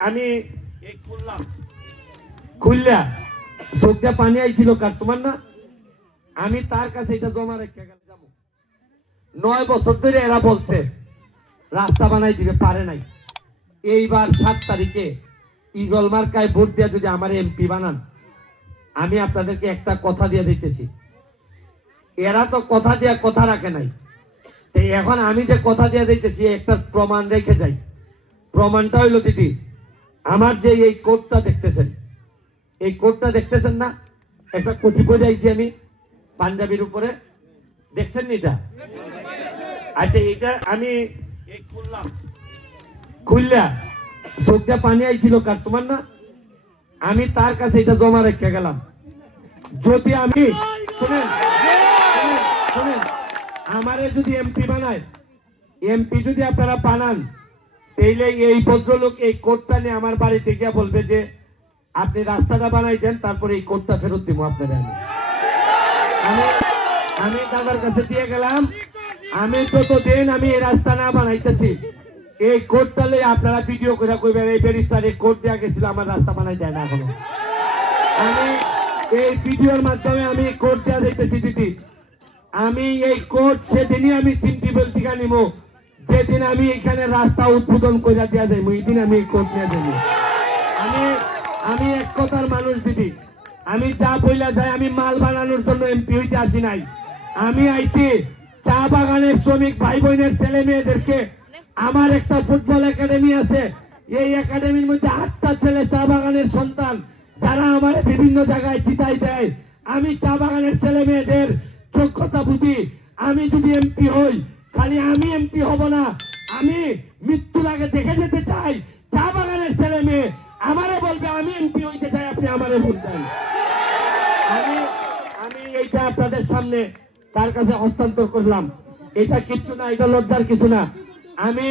আমি খুললাম। খুললা পানি আইছিল কার তোমার না? আমি তার কাছে এটা জমা রেখে গেল যাব। নয় বছর ধরে এরা বলছে রাস্তা বানাই দিবে পারে নাই। এইবার সাত তারিখে ইগল মার্কায় ভোট দিয়ে যদি আমার এমপি বানান আমি আপনাদেরকে একটা কথা দিয়ে দিতেছি। এরা তো কথা দিয়ে কথা রাখে নাই। এখন আমি যে কথা দিয়ে দিতেছি একটা প্রমাণ রেখে যাই। প্রমাণটা হইল দিদি আমার যে এই কোটটা দেখতেছেন এই কোটটা দেখতেছেন না? একটা কচি পরে আইছি আমি পাঞ্জাবির উপরে। দেখছেন এটা? আচ্ছা এটা আমি খুললা। চোখটা পানি আইছিল কার? তোমার না? আমি তার কাছে এটা জমা রেখে গেলাম। যদি আমি শুনেন শুনেন, শুনেন। আমারে যদি এমপি বানায় এমপি যদি আপনারা বানান তাইলে এই ভদ্রলোক এই কোটটা নিয়ে আমার বাড়িতে গিয়ে বলবে যে, আপনি রাস্তাটা বানাই দেন, তারপরে এই কোটটা ফেরত দিব আপনাদের আমি। আমি দাদার কাছে দিয়ে গেলাম। আমি যতদিন আমি এই রাস্তা না বানাইতেছি, এই কোটটা লই আপনারা ভিডিও করে কইবেন, এই ব্যারিস্টার এই কোট দেওয়া গেছিল, আমার রাস্তা বানাই দেয় না এখনও। আমি এই ভিডিওর মাধ্যমে আমি কোট দেওয়া দিতেছি দিদি। আমি এই কোট সেদিনই আমি সিমটিবল টিকা নিব যেদিন আমি এখানে রাস্তা উদ্বোধন করে দেওয়া যাই ওই দিন আমি আমি আমি এক কথার মানুষ দিদি। আমি চা বইলা যাই, আমি মাল বানানোর জন্য এমপি হইতে আসি নাই। আমি আইছি চা বাগানের শ্রমিক ভাই বোনের ছেলে মেয়েদেরকে আমার একটা ফুটবল একাডেমি আছে। এই একাডেমির মধ্যে আটটা ছেলে চা বাগানের সন্তান, যারা আমার বিভিন্ন জায়গায় চিতাই দেয়। আমি চা বাগানের ছেলে মেয়েদের যোগ্যতা বুঝি। আমি যদি এমপি হই খালি আমি এমপি হব না। আমি মৃত্যুর আগে দেখে যেতে চাই। চা বাগানের ছেলে মেয়ে, আমারে বলবে, আমি এমপি হইতে চাই, আপনি আমারে বলবেন আমি আমি এইটা আপনাদের সামনে তার কাছে হস্তান্তর করলাম। এটা কিচ্ছু না, এটা লজ্জার কিছু না। আমি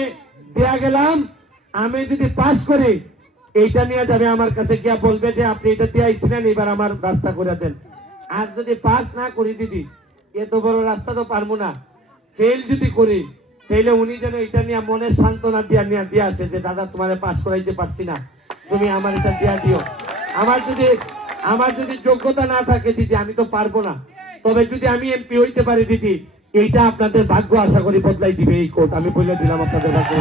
দেয়া গেলাম, আমি যদি পাস করি, এইটা নিয়ে যাবে আমার কাছে গিয়া বলবে যে, আপনি এটা দিয়ে আইছিলেন এবার আমার রাস্তা করে দেন। আর যদি পাস না করি দিদি, এত বড় রাস্তা তো পারব না। ফেল যদি করি তাহলে উনি যেন এটা নিয়ে মনের সান্ত্বনা দিয়া নিয়ে দিয়ে আসে যে, দাদা, তোমার পাস করাইতে পারছি না। তুমি আমার এটা দিয়া দিও। আমার যদি আমার যদি যোগ্যতা না থাকে দিদি, আমি তো পারব না। তবে যদি আমি এমপি হইতে পারি দিদি, এইটা আপনাদের ভাগ্য আশা করি বদলাই দিবে এই কোর্ট। আমি বলে দিলাম আপনাদের ভাগ্য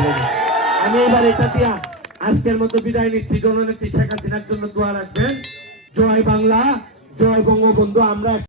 আমি এবার এটা দিয়া আজকের মতো বিদায় নিচ্ছি। জননেত্রী শেখ হাসিনার জন্য দোয়া রাখবেন। জয় বাংলা, জয় বঙ্গবন্ধু। আমরা